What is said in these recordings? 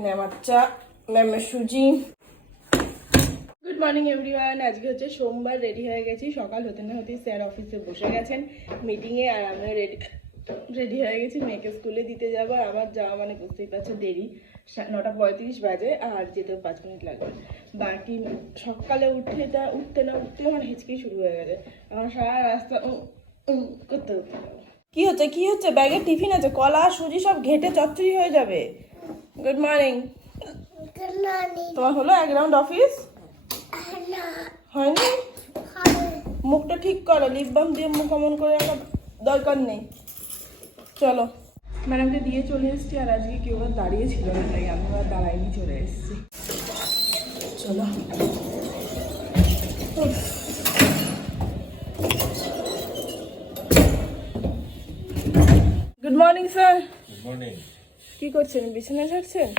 এখানে আমার চা, ম্যামের সুজি। গুড মর্নিং এভরিওয়ান আজকে হচ্ছে সোমবার রেডি হয়ে গেছি। সকাল হতে না হতেই স্যার অফিসে বসে গেছেন। মিটিংয়ে আর আমিও রেডি রেডি হয়ে গেছি। মেয়েকে স্কুলে দিতে যাব। আর আমার যাওয়া মানে বুঝতেই পারছ, দেরি। নটা পঁয়ত্রিশ বাজে, আর যেতেও পাঁচ মিনিট লাগবে। বাকি সকালে উঠে তা উঠতে না উঠতে আমার হিচকি শুরু হয়ে গেছে। আমার সারা রাস্তা করতে করতে। কি হচ্ছে কি হচ্ছে? ব্যাগে টিফিন আছে, কলা, সুজি সব ঘেটে চচ্চড়ি হয়ে যাবে। Good morning Good morning. তোমার হলো এক রাউন্ড অফিস Anna. হয়নি মুখটা ঠিক করো লিপ বাম দিয়ে মুখ অমন করে রাখা দরকার নেই চলো ম্যাডামকে দিয়ে চলে এসেছি আর আজকে কেউ আর দাঁড়িয়ে ছিল না তাই আমি আর দাঁড়াইনি চলে এসেছি চলো উফ। Good morning sir good morning কি করছেন? বিছানা ঝাড়ছেন?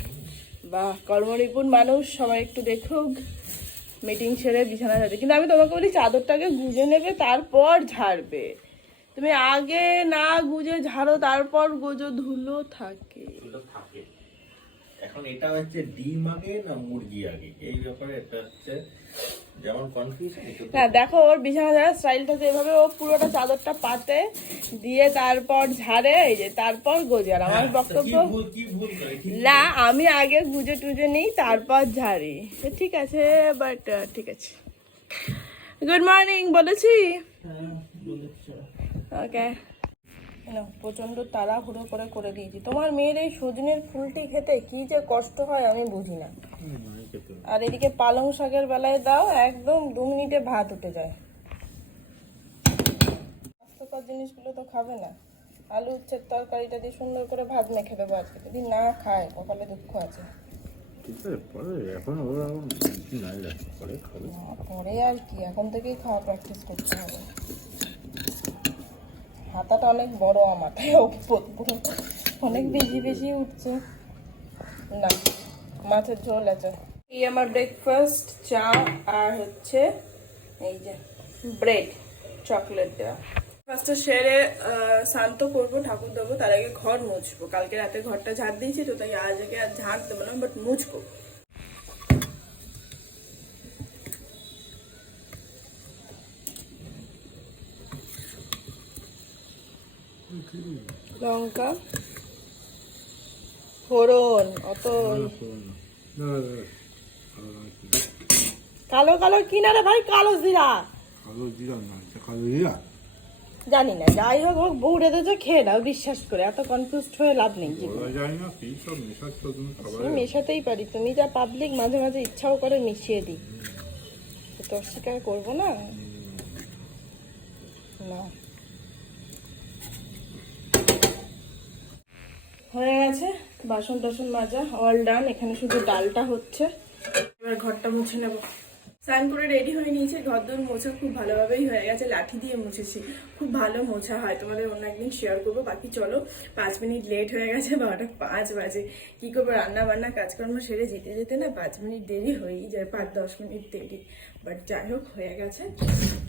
বাহ, কর্মনিপুণ মানুষ, সবাই একটু দেখুক। মিটিং সেরে বিছানা ঝাড়ছে। কিন্তু আমি তোমাকে বলি, চাদরটাকে গুজে নেবে, তারপর ঝাড়বে। তুমি আগে না গুজে ঝাড়ো, তারপর গোজো ধুলো থাকে। এখন এটা হচ্ছে ডিম আগে না মুরগি আগে? এই ব্যাপারে এটা হচ্ছে না দেখো ওর বিছানা ঝাড়ার স্টাইলটা তো এভাবে ও পুরোটা চাদরটা পাতে দিয়ে তারপর ঝাড়ে এই যে তারপর গোজে আর আমার বক্তব্য হ্যাঁ, ঠিক না আমি আগে গুজে টুজে নিই তারপর ঝাড়ি। ঠিক আছে বাট ঠিক আছে। গুড মর্নিং বলেছি? হ্যাঁ, বলেছ। ওকে প্রচণ্ড তাড়াহুড়ো করে করে দিয়েছি। তোমার মেয়ের এই সজনের ফুলটি খেতে কি যে কষ্ট হয় আমি বুঝি না। আর এদিকে পালং শাকের বেলায় দাও একদম দু মিনিটে ভাত উঠে যায়। স্বাস্থ্যকর জিনিসগুলো তো খাবে না। আলু উচ্ছের তরকারিটা দিয়ে সুন্দর করে ভাত মেখে দেবো আজকে। যদি না খায় কপালে দুঃখ আছে। পরে আর কি এখন থেকেই খাওয়া প্র্যাকটিস করতে হবে। হাতাটা অনেক বড় আমার পুরো অনেক বেশি বেশি উঠছে। না। মাছের ঝোল আছে। এই আমার ব্রেকফাস্ট চা আর হচ্ছে এই যে ব্রেড চকলেট দেওয়া। ফার্স্টে সেরে শান্ত করব ঠাকুর দেবো তার আগে ঘর মুছবো। কালকে রাতে ঘরটা ঝাড় দিয়েছি তো, তাই আজ আগে আর ঝাড় দেবো না বাট মুছবো। লঙ্কা ফোড়ন অত কালো কালো কিনারে ভাই? কালো জিরা। কালো জিরা না কালো জিরা? জানি না যাই হোক হোক বউ রেঁধেছে খেয়ে নাও বিশ্বাস করে এত কনফিউজ হয়ে লাভ নেই মেশাতেই পারি তুমি যা পাবলিক মাঝে মাঝে ইচ্ছাও করে মিশিয়ে দিই। তো তো অস্বীকার করব না? না। হয়ে গেছে? বাসন টাসন মাজা অল ডান এখানে শুধু ডালটা হচ্ছে। এবার ঘরটা মুছে নেব। স্নান করে রেডি হয়ে নিয়েছি। ঘর দোর মোছা খুব ভালোভাবেই হয়ে গেছে। লাঠি দিয়ে মুছেছি। খুব ভালো মোছা হয়। তোমাদের অন্য একদিন শেয়ার করব। বাকি চলো, পাঁচ মিনিট লেট হয়ে গেছে। বারোটা পাঁচ বাজে। কি করব? রান্না বান্না কাজকর্ম সেরে যেতে যেতে না পাঁচ মিনিট দেরি হয়েই যায়। পাঁচ, দশ মিনিট দেরি। বাট যাই হোক, হয়ে গেছে।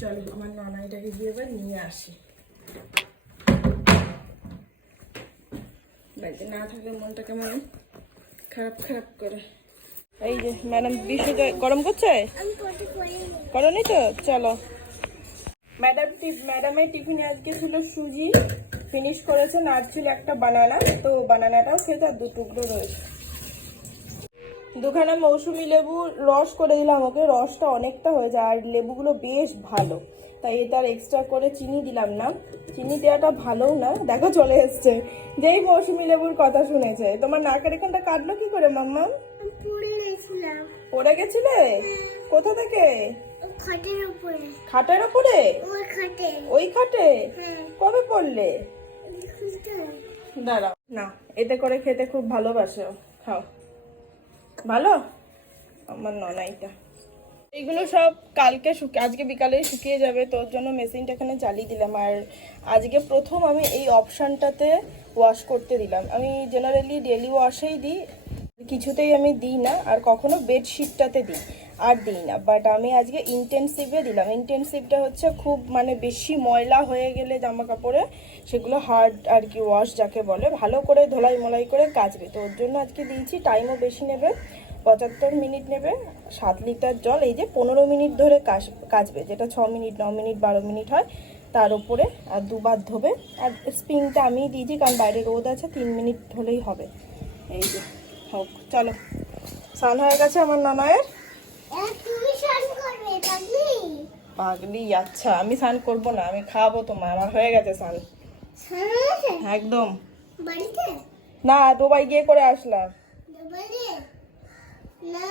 চলো, আমার নানাইটাকে গিয়ে এবার নিয়ে আসি। বাড়িতে না থাকলে মনটা কেমন খারাপ খারাপ করে। এই যে ম্যাডাম বিশ্ব গরম করছে? করনি তো? চলো। ম্যাডাম ম্যাডামের টিফিনে আজকে ছিল সুজি। ফিনিশ করেছেন আর ছিল একটা বানানা। তো বানানাটাও খেতে আর দু টুকরো রয়েছে। দুখানা মৌসুমি লেবু রস করে দিলাম ওকে। রসটা অনেকটা হয়ে যায়। আর লেবুগুলো বেশ ভালো। তাই এটা আর এক্সট্রা করে চিনি দিলাম না। চিনি দেওয়াটা ভালোও না দেখো চলে এসছে। যেই মৌসুমি লেবুর কথা শুনেছে। তোমার নাকের এখানটা কাটলো কি করে মাম্মা. পড়ে গেছিলে? কোথা থেকে? খাটের উপরে। ওপরে ওই খাটে। ওই খাটে? হ্যাঁ। কবে পড়লে? দাঁড়াও। না এতে করে খেতে খুব ভালোবাসো। খাও। ভালো? আমার ননাইটা। এগুলো সব কালকে আজকে বিকালে শুকিয়ে যাবে তোর জন্য মেশিনটা এখানে চালিয়ে দিলাম। আর আজকে প্রথম আমি এই অপশানটাতে ওয়াশ করতে দিলাম। আমি জেনারেলি ডেলি ওয়াশেই দিই, কিছুতেই আমি দিই না, আর কখনো বেডশিটটাতে দিই, আর দিই না। বাট আমি আজকে ইন্টেনসিভে দিলাম। ইন্টেনসিভটা হচ্ছে খুব মানে বেশি ময়লা হয়ে গেলে জামা কাপড়ে সেগুলো হার্ড আর কি ওয়াশ যাকে বলে, ভালো করে ধোলাই মোলাই করে কাচবে। তো ওর জন্য আজকে দিয়েছি টাইমও বেশি নেবে। পঁচাত্তর মিনিট নেবে সাত লিটার জল এই যে পনেরো মিনিট ধরে কাচ কাচবে যেটা ছ মিনিট ন মিনিট বারো মিনিট হয় তার উপরে আর দুবার ধোবে। আর স্প্রিংটা আমি দিয়েছি কারণ বাইরে রোদ আছে তিন মিনিট হলেই হবে। এই যে হোক চলো। স্নান হয়ে গেছে আমার নানায়ের? করবে পাগলি। আচ্ছা আমি স্নান করব না আমি খাওয়াবো তোমার আমার হয়ে গেছে স্নান। একদম। না ডোবাই গিয়ে করে আসলাম। না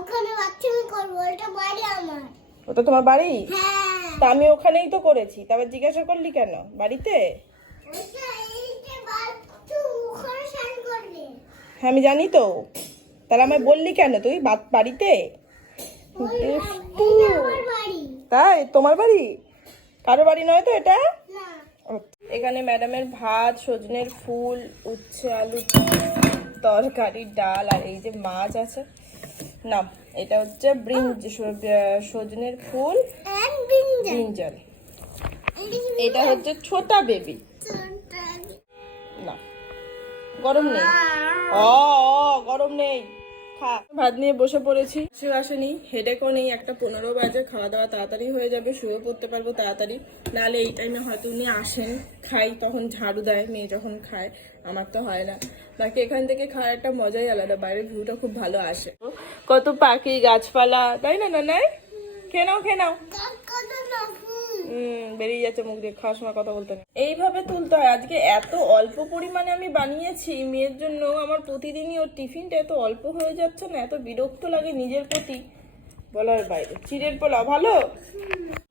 ওখানে বাথরুমে করব ওটা বাড়ি আমার। ওটা তোমার বাড়ি? হ্যাঁ। তা আমি ওখানেই তো করেছি তারপর জিজ্ঞাসা করলি কেন? বাড়িতে? করবে হ্যাঁ আমি জানি তো। তাহলে আমায় বললি কেন তুই? বাড়িতে? তাই? তোমার বাড়ি? কারও বাড়ি নয় তো এটা? এখানে ম্যাডামের ভাত সজনের ফুল উচ্ছে আলু তরকারি ডাল আর এই যে মাছ আছে। না এটা হচ্ছে সজনের ফুল ব্রিঞ্জাল। এটা হচ্ছে ছোটা বেবি। না গরম নেই। অ ও, গরম নেই। ভাত নিয়ে বসে পড়েছি। কিছু আসেনি। হেডেকও নেই। একটা পনেরো বাজে। খাওয়া দাওয়া তাড়াতাড়ি হয়ে যাবে। শুয়ে পড়তে পারব তাড়াতাড়ি। নাহলে এই টাইমে হয়তো উনি আসেন। খাই, তখন ঝাড়ু দেয়। মেয়ে যখন খায়, আমার তো হয় না। বাকি এখান থেকে খাওয়ার একটা মজাই আলাদা। বাইরের ভিউটা খুব ভালো আসে। কত পাখি, গাছপালা। তাই না না নাই খেয়ে নাও খেয়ে নাও। বেরিয়ে যাচ্ছে মুখ দিয়ে, খাওয়ার সময় কথা বলতে এইভাবে তুলতে হয়। আজকে এত অল্প পরিমাণে আমি বানিয়েছি, মেয়ের জন্য আমার প্রতিদিনই ওর টিফিনটা এত অল্প হয়ে যাচ্ছে না, এত বিরক্ত লাগে নিজের প্রতি। বলার বাইরে। চিড়ের পোলাও ভালো?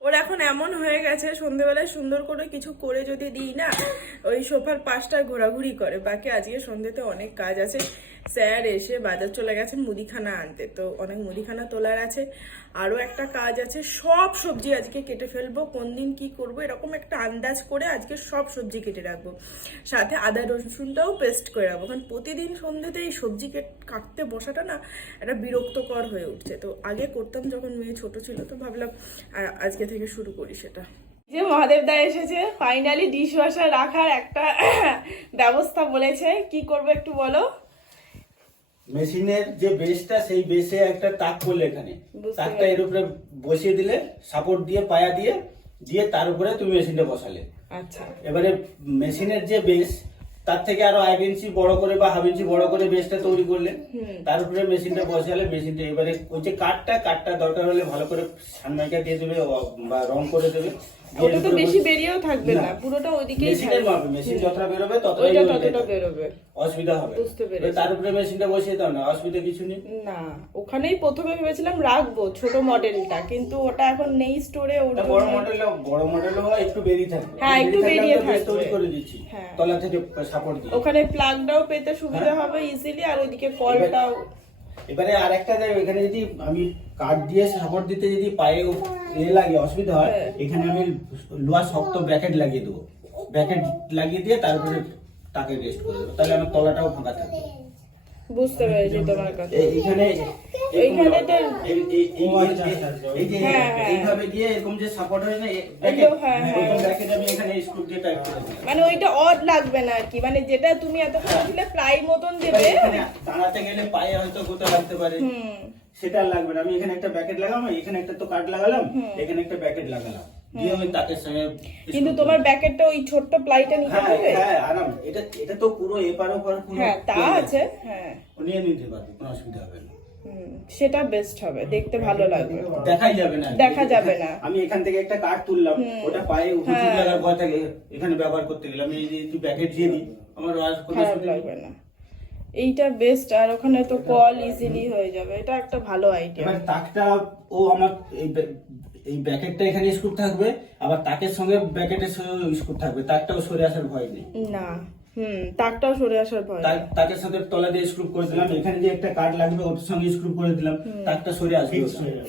ওর এখন এমন হয়ে গেছে, সন্ধেবেলায় সুন্দর করে কিছু করে যদি দিই না, ওই সোফার পাশটায় ঘোরাঘুরি করে। বাকি আজকে সন্ধ্যেতে অনেক কাজ আছে। স্যার এসে বাজার চলে গেছেন মুদিখানা আনতে। তো অনেক মুদিখানা তোলার আছে। আরও একটা কাজ আছে। সব সবজি আজকে কেটে ফেলব। কোন দিন কি করব, এরকম একটা আন্দাজ করে আজকে সব সবজি কেটে রাখব। সাথে আদা রসুনটাও পেস্ট করে রাখব। কারণ প্রতিদিন সন্ধ্যেতে এই সবজি কেট- কাটতে বসাটা না একটা বিরক্তকর হয়ে উঠছে। তো আগে করতাম যখন মেয়ে ছোট ছিল, তো ভাবলাম আজকে থেকে শুরু করি সেটা। যে মহাদেব দা এসেছে ফাইনালি ডিশ ওয়াশার রাখার একটা ব্যবস্থা বলেছে। কি করব একটু বলো? মেশিনের যে বেসটা সেই বেসে একটা তাক করলে এখানে। তাকটা এর উপরে বসিয়ে দিলে সাপোর্ট দিয়ে পায়া দিয়ে দিয়ে তার উপরে তুমি মেশিনটা বসালে। আচ্ছা। এবারে মেশিনের যে বেস তার থেকে আরও এক ইঞ্চি বড় করে বা হাফ ইঞ্চি বড় করে বেসটা তৈরি করলে তার উপরে মেশিনটা বসালে মেশিনটা এবারে ওই যে কাঠটা কাঠটা দরকার হলে ভালো করে সানমাইকা দিয়ে দেবে বা রং করে দেবে। ওটা তো বেশি বেরিয়েও থাকবে না না। পুরোটা ওইদিকেই মেশিনের মাপে মেশিন যতটা বেরোবে ততটাই ওইটা ওইটা ততটা বেরোবে। অসুবিধা হবে বুঝতে পেরেছি। তার উপরে মেশিনটা বসিয়ে দাও না অসুবিধা কিছু নেই। না ওখানেই প্রথমে ভেবেছিলাম রাখব ছোট মডেলটা কিন্তু ওটা এখন নেই স্টোরে ওটা বড় মডেল বড় মডেল একটু বেরিয়ে থাকবে। হ্যাঁ, একটু বেরিয়ে থাকবে। তৈরি করে দিচ্ছি। হ্যাঁ। তলা থেকে সাপোর্ট দিয়ে। ওখানে প্লাগটাও পেতে সুবিধা হবে ইজিলি আর ওইদিকে কলটাও এবারে আর একটা জায়গা এখানে যদি আমি কাঠ দিয়ে সাপোর্ট দিতে যদি পায়ে এ লাগে অসুবিধা হয় হ্যাঁ। এখানে আমি লোহা শক্ত ব্র্যাকেট লাগিয়ে দেবো। ব্র্যাকেট লাগিয়ে দিয়ে তারপরে তাকে রেস্ট করে দেবো। তাহলে আমার তলাটাও ফাঁকা থাকবে। বুঝতে পেরেছি তোমার কথা। এইখানে এইখানে তো- এই- এই- এই- এই যে হ্যাঁ, হ্যাঁ। এইভাবে দিয়ে এরকম যে সাপোর্ট হয় না একদম, ব্র্যাকেট হ্যাঁ, হ্যাঁ। ওইরকম ব্র্যাকেট আমি এখানে স্ক্রু দিয়ে টাইট করে মানে ওইটা অড লাগবে না আর কি। মানে যেটা তুমি এতক্ষণ দিলে প্রায় মতন দেবে। দাঁড়াতে গেলে পায়ে হয়তো গোটা লাগতে পারে। সেটা লাগবে না। আমি এখানে একটা ব্যাকেট লাগালাম এখানে একটা তো কাট লাগালাম এখানে একটা ব্যাকেট লাগালাম। দিয়ে আমি তাকের কিন্তু তোমার ব্যাকেটটা ওই ছোট্ট প্লাইটা নিতে হ্যাঁ হবে হ্যাঁ আরাম। এটা এটা তো পুরো এপার ওপার পুরো হ্যাঁ তা আছে হ্যাঁ। নিয়ে নিতে পারবে কোনো অসুবিধা হবে না। সেটা বেস্ট হবে দেখতে ভালো লাগবে। দেখাই যাবে না দেখা যাবে না। আমি এখান থেকে একটা কাঠ তুললাম ওটা পায়ে হুজুর লাগার ভয় থাকে এখানে ব্যবহার করতে গেলাম আমি যদি একটু প্যাকেট দিয়ে দিই আমার আর কোনো লাগবে না। এইটা বেস্ট আর ওখানে তো কল ইজিলি হয়ে যাবে। এটা একটা ভালো আইডিয়া এবার তাকটা ও আমার এই ব্যাকেটটা এখানে স্ক্রু থাকবে আবার তাকের সঙ্গে ব্যাকেটের সঙ্গে স্ক্রু থাকবে তাকটাও সরে আসার ভয় নেই। না হুম তাকটাও সরে আসার ভয় তাকের সাথে তলা দিয়ে স্ক্রু করে দিলাম এখানে যে একটা কাঠ লাগবে ওর সঙ্গে স্ক্রু করে দিলাম তাকটা সরে আসবে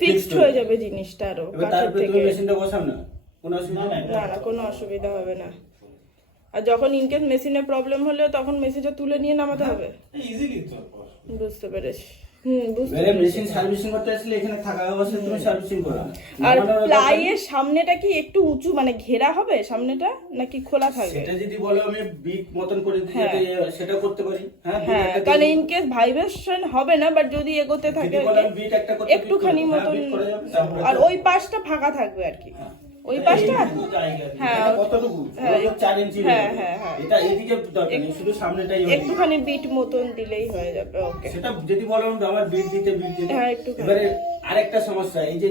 ফিক্সড হয়ে যাবে। জিনিসটা আরও এবার তারপরে তুমি মেশিনটা বসাও না? কোনো অসুবিধা নেই? না না কোনো অসুবিধা হবে না। আর যখন ইনকেস মেশিনে প্রবলেম হলেও তখন মেশিনটা তুলে নিয়ে নামাতে হবে। ইজিলি তো। বুঝতে পেরেছি। আর। প্লাইয়ের সামনেটা কি একটু উঁচু মানে ঘেরা হবে সামনেটা নাকি খোলা থাকবে সেটা যদি বলো আমি বিট মতন করে দিই হ্যাঁ। সেটা করতে পারি হ্যাঁ বিট হ্যাঁ কারণ ইন কেস ভাইব্রেশন হবে না বাট যদি এগোতে থাকে একটুখানি হ্যাঁ, মতন আর ওই পাশটা ফাঁকা থাকবে আর কি। ওই পাশটা হ্যাঁ। কতটুকু হ্যাঁ। চার ইঞ্চি হ্যাঁ, হ্যাঁ, হ্যাঁ। এটা এদিকে দরকার নেই শুধু সামনেটাই একটুখানি বিট মতন দিলেই হয়ে যাবে ওকে সেটা যদি বলো আমার বিট দিতে বিট দিতে হ্যাঁ। এবারে আরেকটা সমস্যা এই যে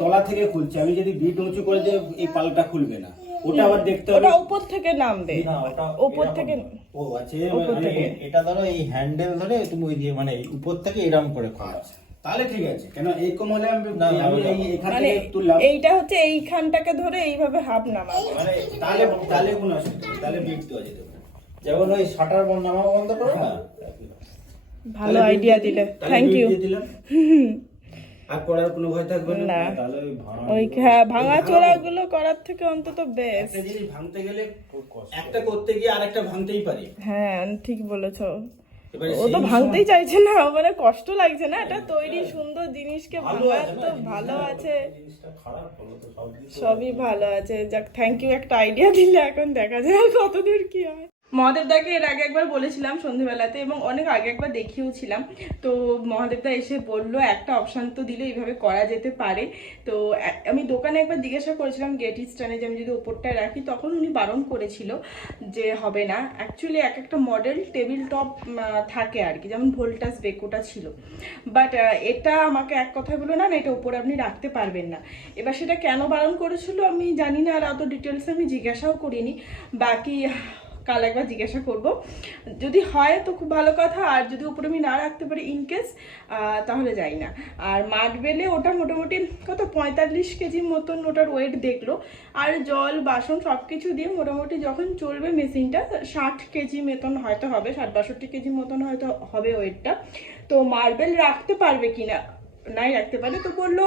তলা থেকে খুলছে আমি যদি বিট উঁচু করে দিই এই পালটা খুলবে না ওটা আবার দেখতে হবে ওটা উপর থেকে নামবে না, ওটা উপর থেকে ও আছে মানে। এটা ধরো এই হ্যান্ডেল ধরে তুমি ওই দিয়ে মানে উপর থেকে এরকম করে খোলা তাহলে ঠিক আছে। কেন এরকম হলে আমি আমি এই এখান থেকে তুললাম এইটা হচ্ছে এইখানটাকে ধরে এইভাবে হাফ নামাবে। মানে তাহলে তাহলে কোনো অসুবিধা তাহলে বিট দেওয়া যেতে যেমন ওই শাটার বন্ধ নামা বন্ধ করো। না হ্যাঁ। ভালো আইডিয়া দিলে। থ্যাংক ইউ আর পড়ার কোনো ভয় থাকবে না। ওই ভাঙা হ্যাঁ চোরা গুলো করার থেকে অন্তত বেশ। একটা জিনিস ভাঙতে গেলে একটা করতে গিয়ে আরেকটা ভাঙতেই পারি। হ্যাঁ ঠিক বলেছ। ও তো ভাঙতেই চাইছে না মানে কষ্ট লাগছে না এটা তৈরি সুন্দর জিনিসকে ভাঙার তো ভালো আছে। সবই ভালো আছে যাক থ্যাংক ইউ একটা আইডিয়া দিলে এখন দেখা যায় কতদূর কি হয় মহাদেব দাকে এর আগে একবার বলেছিলাম সন্ধেবেলাতে এবং অনেক আগে একবার দেখিয়েওছিলাম। তো মহাদেবদা এসে বলল, একটা অপশান তো দিলে এইভাবে করা যেতে পারে। তো আমি দোকানে একবার জিজ্ঞাসা করেছিলাম গেট স্ট্যান্ডে যে আমি যদি ওপরটায় রাখি, তখন উনি বারণ করেছিল যে হবে না। অ্যাকচুয়ালি এক একটা মডেল টেবিল টপ থাকে আর কি, যেমন ভোল্টাস বেকোটা ছিল। বাট এটা আমাকে এক কথা বলল, না না, এটা উপরে আপনি রাখতে পারবেন না। এবার সেটা কেন বারণ করেছিল আমি জানি না, আর অত ডিটেলসে আমি জিজ্ঞাসাও করিনি। বাকি কাল একবার জিজ্ঞাসা করব। যদি হয় তো খুব ভালো কথা, আর যদি উপরে আমি না রাখতে পারি ইনকেস তাহলে যাই না। আর মার্বেলে ওটা মোটামুটি কত, পঁয়তাল্লিশ কেজি মতন ওটার ওয়েট দেখল। আর জল, বাসন সব কিছু দিয়ে মোটামুটি যখন চলবে মেশিনটা, ষাট কেজি মতন হয়তো হবে, ষাট বাষট্টি কেজি মতন হয়তো হবে ওয়েটটা তো মার্বেল রাখতে পারবে কিনা, নাই রাখতে পারে তো বলল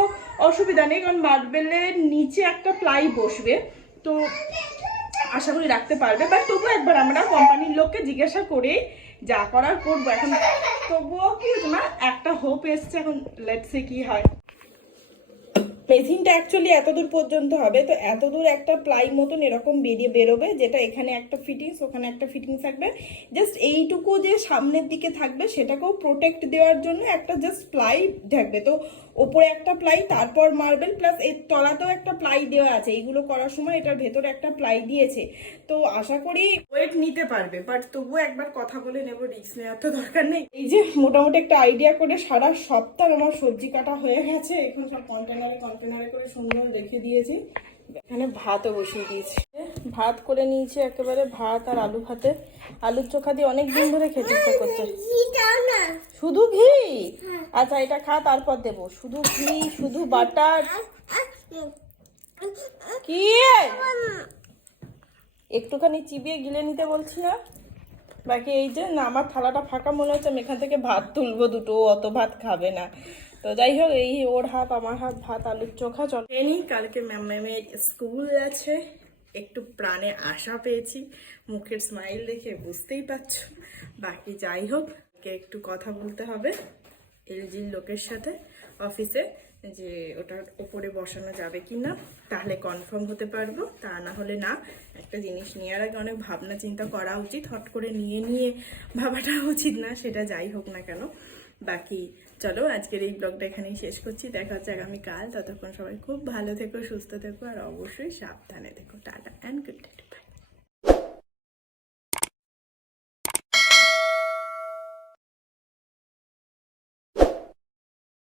অসুবিধা নেই, কারণ মার্বেলের নিচে একটা প্লাই বসবে। তো আশা করি রাখতে পারবে। বাট তবুও একবার আমরা কোম্পানির লোককে জিজ্ঞাসা করে, যা করার করব। এখন তবুও কি না, একটা হোপ এসছে। এখন লেটসে কি হয়। মেশিনটা অ্যাকচুয়ালি এতদূর পর্যন্ত হবে, তো এতদূর একটা প্লাই মতন এরকম বেরিয়ে বেরোবে, যেটা এখানে একটা ফিটিংস ওখানে একটা ফিটিংস থাকবে। জাস্ট এইটুকু যে সামনের দিকে থাকবে, সেটাকেও প্রোটেক্ট দেওয়ার জন্য একটা জাস্ট প্লাই থাকবে। তো ওপরে একটা প্লাই তারপর মার্বেল প্লাস এর তলাতেও একটা প্লাই দেওয়া আছে। এইগুলো করার সময় এটার ভেতরে একটা প্লাই দিয়েছে। তো আশা করি ওয়েট নিতে পারবে বাট তবুও একবার কথা বলে নেব রিক্স নেওয়ার তো দরকার নেই। এই যে মোটামুটি একটা আইডিয়া করে সারা সপ্তাহ আমার সবজি কাটা হয়ে গেছে, এখন সব কন্টেনারে কন্টেনারে করে সুন্দর রেখে দিয়েছি। এখানে ভাতও বসিয়ে দিয়েছি। ভাত করে নিয়েছি একেবারে ভাত আর আলু ভাতে। আলুর চোখা দিয়ে অনেক দিন ধরে খেতে ইচ্ছা করছে। শুধু ঘি? আচ্ছা এটা খা, তারপর দেবো। শুধু ঘি, শুধু বাটার। কি? একটুখানি চিবিয়ে গিলে নিতে বলছি না? বাকি এই যে, না, আমার থালাটা ফাঁকা মনে হচ্ছে, আমি এখান থেকে ভাত তুলবো দুটো, অত ভাত খাবে না। তো যাই হোক, এই ওর হাত, আমার হাত, ভাত, আলুর চোখা, চল। নি কালকে ম্যাম ম্যামের স্কুল আছে একটু প্রাণে আশা পেয়েছি, মুখের স্মাইল দেখে বুঝতেই পারছ। বাকি যাই হোক কে একটু কথা বলতে হবে এলজির লোকের সাথে অফিসে, যে ওটার ওপরে বসানো যাবে কি না তাহলে কনফার্ম হতে পারব। তা না হলে না, একটা জিনিস নেওয়ার আগে অনেক ভাবনা চিন্তা করা উচিত, হট করে নিয়ে নিয়ে ভাবাটা উচিত না, সেটা যাই হোক না কেন। বাকি, চলো আজকের এই ব্লগটা এখানেই শেষ করছি। দেখা হচ্ছে আগামীকাল। ততক্ষণ সবাই খুব ভালো থেকো, সুস্থ থেকো, আর অবশ্যই সাবধানে থেকো। Tata and good